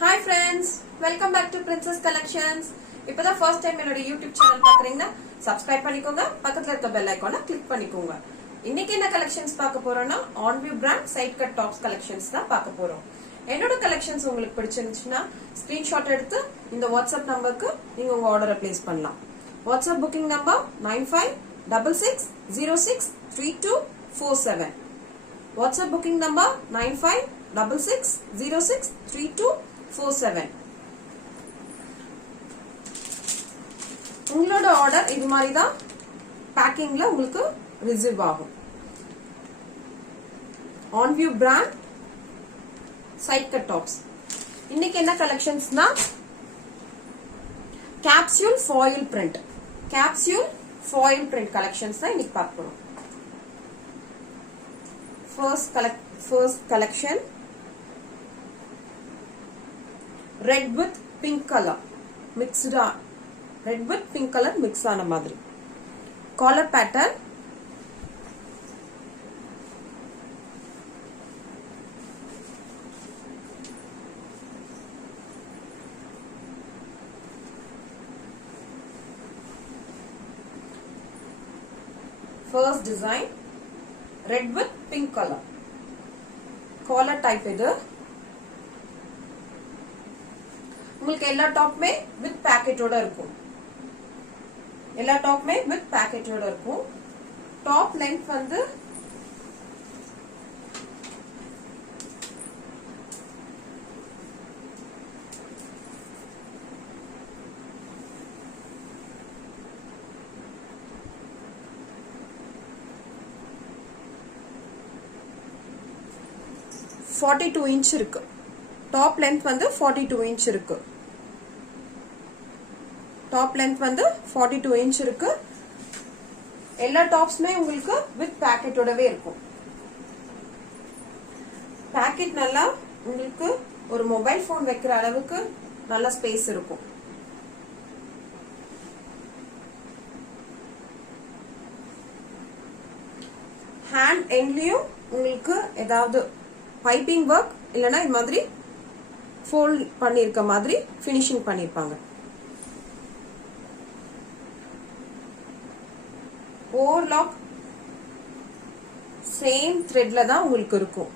Hi friends, welcome back to Princess Collections. இப்பதான் first time என்னோட YouTube channel பாக்குறீங்கன்னா subscribe பண்ணிக்கோங்க, பக்கத்துல இருக்க bell icon-ஐ click பண்ணிக்கோங்க. இன்னைக்கு என்ன collections பார்க்க போறோம்னா OnView brand side cut tops collections தான் பார்க்க போறோம். என்னோட collections உங்களுக்கு பிடிச்சிருந்துச்சுன்னா screenshot எடுத்து இந்த WhatsApp நம்பருக்கு நீங்க உங்க ஆர்டரை place பண்ணலாம். WhatsApp booking number 9566063247. WhatsApp booking number 9566063247. உங்களோட ஆர்டர் இது மாதிரி தான் பேக்கிங்ல உங்களுக்கு ரிசீவ் ஆகும். OnView brand side cut tops. இன்னைக்கு என்ன கலெக்ஷன்ஸ்னா capsule foil print collections தான் இன்னைக்கு பார்க்க போறோம். First collection red with pink color mixed red with pink color mix ஆன மாதிரி collar pattern first design red with pink color collar type இது உங்களுக்கு எல்லா டாப்மே வித் பாக்கெட்டோட இருக்கும். டாப் லென்த் வந்து inch இருக்கு. டாப் லென்த் வந்து 42 inch இருக்கு. எல்லா டாப்ஸ்மே உங்களுக்கு வித் பாக்கெட்டோடவே இருக்கும். பாக்கெட் நல்லா உங்களுக்கு ஒரு மொபைல் போன் வைக்கிற அளவுக்கு நல்ல ஸ்பேஸ் இருக்கும். ஹேண்ட் எண்ட்லயும் உங்களுக்கு ஏதாவது பைப்பிங் ஒர்க் இல்லனா இந்த மாதிரி ஃபோல்ட் பண்ணிருக்க மாதிரி ஃபினிஷிங் பண்ணிருப்பாங்க. ஓவர்லாக் சேம் த்ரெட்ல தான் உங்களுக்கு இருக்கும்.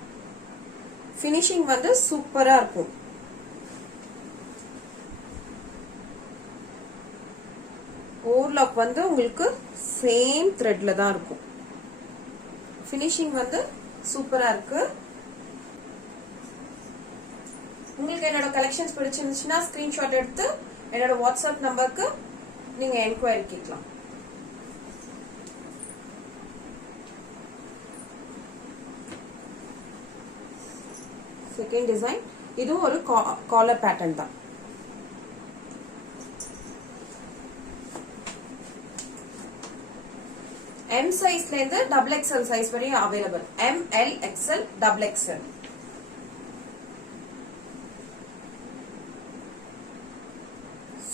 ஃபினிஷிங் வந்து சூப்பரா இருக்கும். ஓவர்லாக் வந்து உங்களுக்கு சேம் த்ரெட்ல தான் இருக்கும். ஃபினிஷிங் வந்து சூப்பரா இருக்கு. உங்களுக்கு என்னோட கலெக்ஷன்ஸ் பிடிச்சிருந்துச்சுன்னா ஸ்கிரீன்ஷாட் எடுத்து என்னோட வாட்ஸ்அப் நம்பருக்கு நீங்க என்கொயரி கேட்கலாம். செகண்ட் டிசைன் இதுவும் ஒரு காலர் பேட்டர்ன் தான். எம் சைஸ்ல இருந்து XXL சைஸ் வரையும் available. ML XL XXL.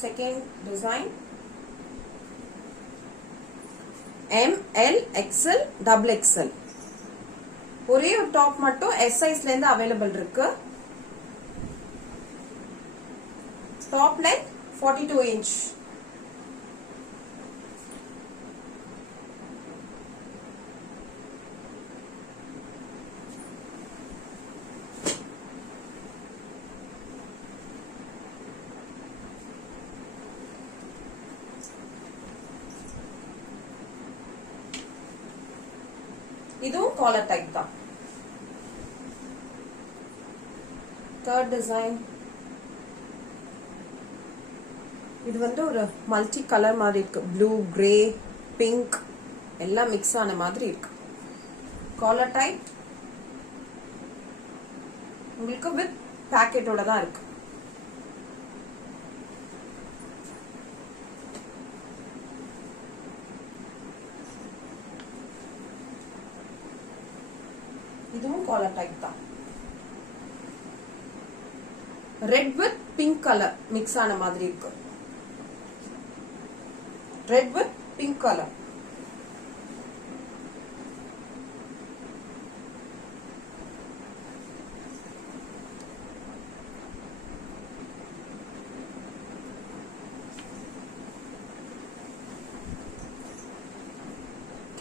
Second design ML XL XXL. ஒரே ஒரு டாப் மட்டும் எஸ் சைஸ்ல இருந்து அவைலபிள் இருக்கு. Top length 42 inch. இதுவும் காலர் டைப் தான். தேர்ட் டிசைன் இது வந்து ஒரு மல்டி கலர் மாதிரி இருக்கு. ப்ளூ, கிரே, பிங்க் எல்லாம் மிக்ஸ் ஆன மாதிரி இருக்கு. காலர் டைப் உங்களுக்கு வித் பாக்கெட்டோட தான் இருக்கு. இதுவும் காலர் டைப் தான். Red with pink colour mix ஆன மாதிரி இருக்கு. Red with pink colour.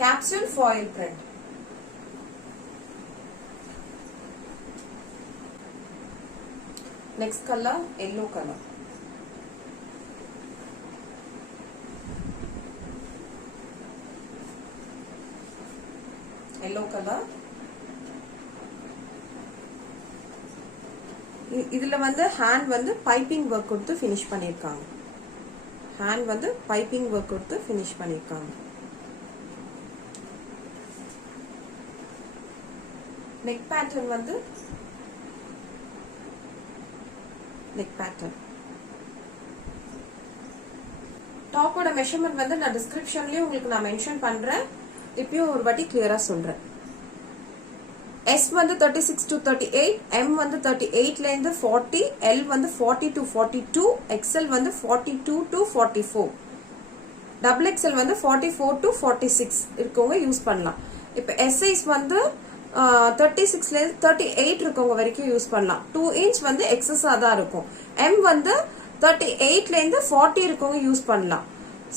capsule foil print. Next color, yellow color. Yellow color. இதுல வந்து ஹேண்ட் வந்து பைப்பிங் ஒர்க் கொடுத்து finish பண்ணிருக்காங்க. ஹேண்ட் வந்து பைப்பிங் ஒர்க் கொடுத்து finish பண்ணிருக்காங்க. neck pattern வந்து neck pattern. டாப்போட மெஷர்மென்ட் வந்து நான் டிஸ்கிரிப்ஷன்லயே உங்களுக்கு நான் மென்ஷன் பண்றேன். இப்பயும் ஒரு வாட்டி கிளியரா சொல்றேன். S வந்து 36 to 38, M வந்து 38 ல இருந்து 40, L வந்து 40 to 42, XL வந்து 42 to 44, double XL வந்து 44 to 46 இருக்கவங்க யூஸ் பண்ணலாம். இப்போ S size வந்து 36 ல இருந்து 38 இருக்கவங்க வரைக்கும் யூஸ் பண்ணலாம். 2 inch வந்து எக்ஸஸா தான் இருக்கும். M வந்து 38 ல இருந்து 40 இருக்கவங்க யூஸ் பண்ணலாம்.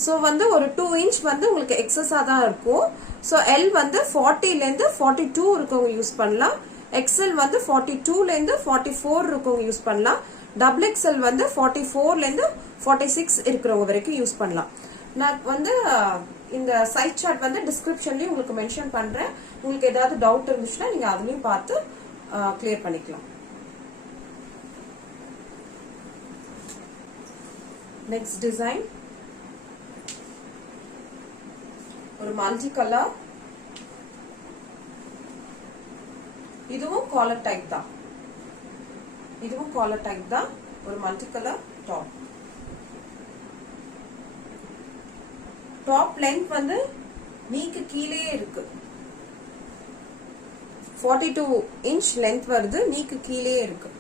சோ வந்து ஒரு 2 inch வந்து உங்களுக்கு எக்ஸஸா தான் இருக்கும். சோ L வந்து 40 ல இருந்து 42 இருக்கவங்க யூஸ் பண்ணலாம். XL வந்து 42 ல இருந்து 44 இருக்கவங்க யூஸ் பண்ணலாம். double XL வந்து 44 ல இருந்து 46 இருக்கிறவங்க வரைக்கும் யூஸ் பண்ணலாம். நான் வந்து இந்த சைட் சார்ட் வந்து டிஸ்கிரிப்ஷன்லயே உங்களுக்கு மென்ஷன் பண்றேன். உங்களுக்கு ஏதாவது டவுட் இருந்துச்சுன்னா நீங்க அதுலயும் பார்த்து கிளியர் பண்ணிக்கலாம். நெக்ஸ்ட் டிசைன் ஒரு மல்டி கலர். இதுவும் காலர் டைப் தான். இதுவும் காலர் டைப் தான். ஒரு multi colour top. Top length வந்து நீக்கு கீழே இருக்கு. 42 inch லென்த் வருது. நீக்கு கீழே இருக்கு.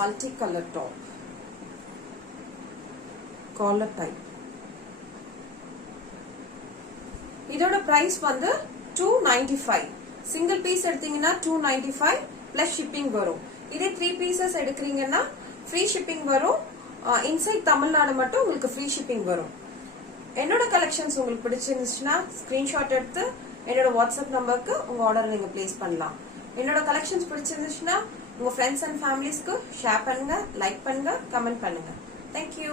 Multi colour top. Collar type. இதோட பிரைஸ் வந்து 295. சிங்கிள் பீஸ் எடுத்தீங்கன்னா 295 பிளஸ் ஷிப்பிங் வரும். இதே 3 பீசஸ் எடுக்கிறீங்கன்னா ஃப்ரீ ஷிப்பிங் வரும். இன்சைட் தமிழ்நாடு மட்டும் உங்களுக்கு ஃப்ரீ ஷிப்பிங் வரும். என்னோட கலெக்ஷன்ஸ் உங்களுக்கு பிடிச்சிருந்துச்சுன்னா ஸ்கிரீன்ஷாட் எடுத்து என்னோட வாட்ஸ்அப் நம்பருக்கு உங்க ஆர்டர் நீங்க பிளேஸ் பண்ணலாம். என்னோட கலெக்ஷன்ஸ் பிடிச்சிருந்துச்சுன்னா உங்க ஃப்ரெண்ட்ஸ் அண்ட் ஃபேமிலிஸ்க்கு ஷேர் பண்ணுங்க, லைக் பண்ணுங்க, கமெண்ட் பண்ணுங்க. தேங்க்யூ.